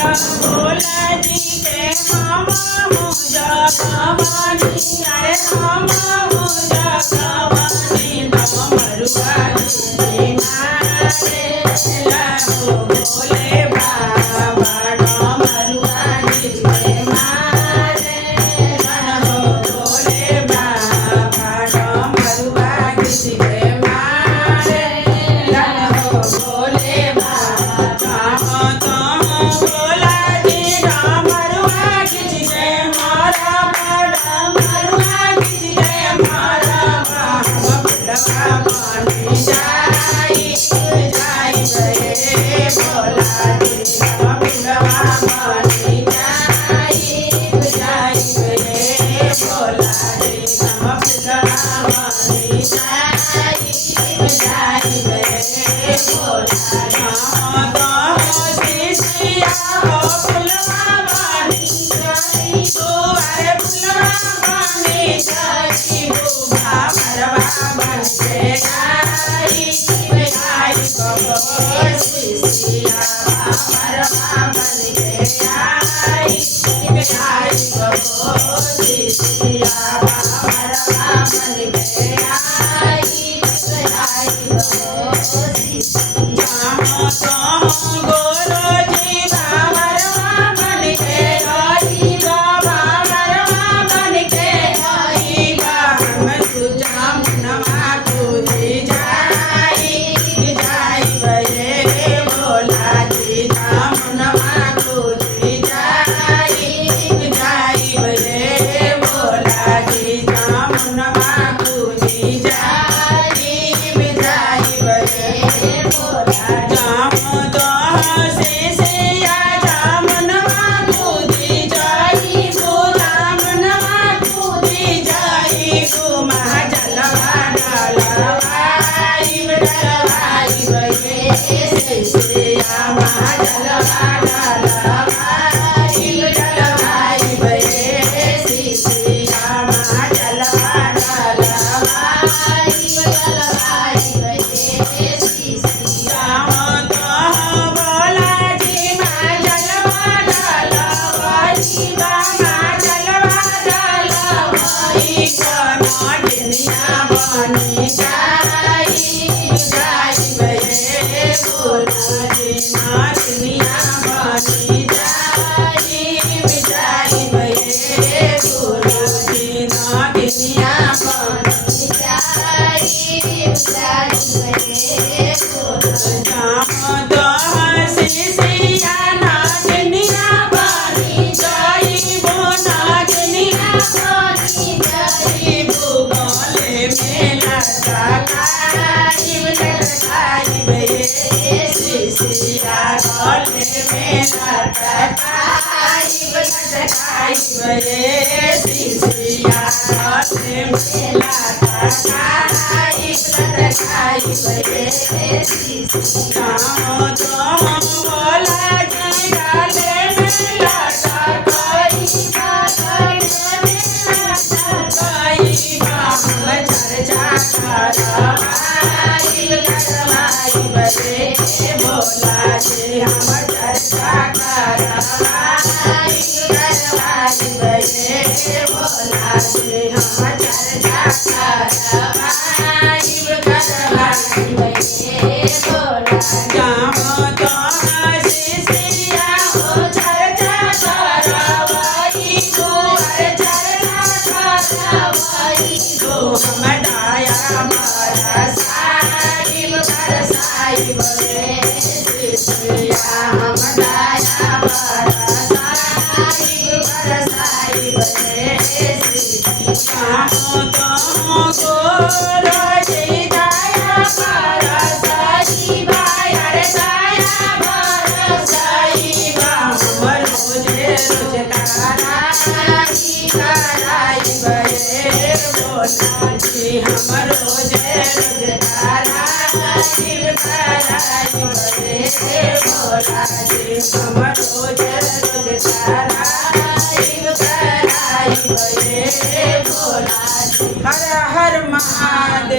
भोला जी के हम हो जगवानी अरे हम हो जगवानी डमरुआ जी नारे लहो भोले बाबा डमरुआ जी मारे लहो भोले बाबा डमरुआ जी मारे लहो भोले बाबा भोला जी डमरुआ जी मारा डमरुआ जी मारा भोला बनी जाई जाई रे भोला जी भोला बनी जाई जाई रे भोला जी भोला बनी जाई जाई रे भोला शिष्या हो फुलवा बनी जाई तो अरे फुलवा बनी जाई बुभा मरवा बन के आई आई बबो शिष्या मरवा बन के आई आई बबो शिष्या मरवा बन के आई आई बबो शिष्या गोरो जी मरवा बन के आई बाबा मरवा बन के आई हम तुझा मुनवा तुझी जाई जाई बे भोला जी मुनवा तुझी जाई जाई बे भोला जी मुनवा तुझी जाई जाई बे भोला बनी जाई जाई बे भोला जी नाचनिया बनी जाई जाई बे भोला जी नाचनिया बनी जाई जाई बे भोला शिष्या नाचनिया बनी जाई वो नाचनिया बनी जाई मेला लगाई बे शिष्या गले मेला लगाई बे शिष्या गले मेला लगाई बे शिष्या भोला जी गले मेला लगाई भोला जी हम चर्चा करवाई भोला जी हम चर्चा करवाई भोला जाओ तो शिष्या हो चर्चा करवाई तो चर्चा करवाई तो हम डाया बरसाई बे शिष्या हम डाया बरसाई बे शिष्या तो गोरो जी डाया बरसाई बायर डाया बरसाई हमर रोजे रोज कराई बे भोला जी हमर रोजे रोज कराई बे भोला जी हमर रोजे रोज कराई बे भोला जी हर हर महादेव।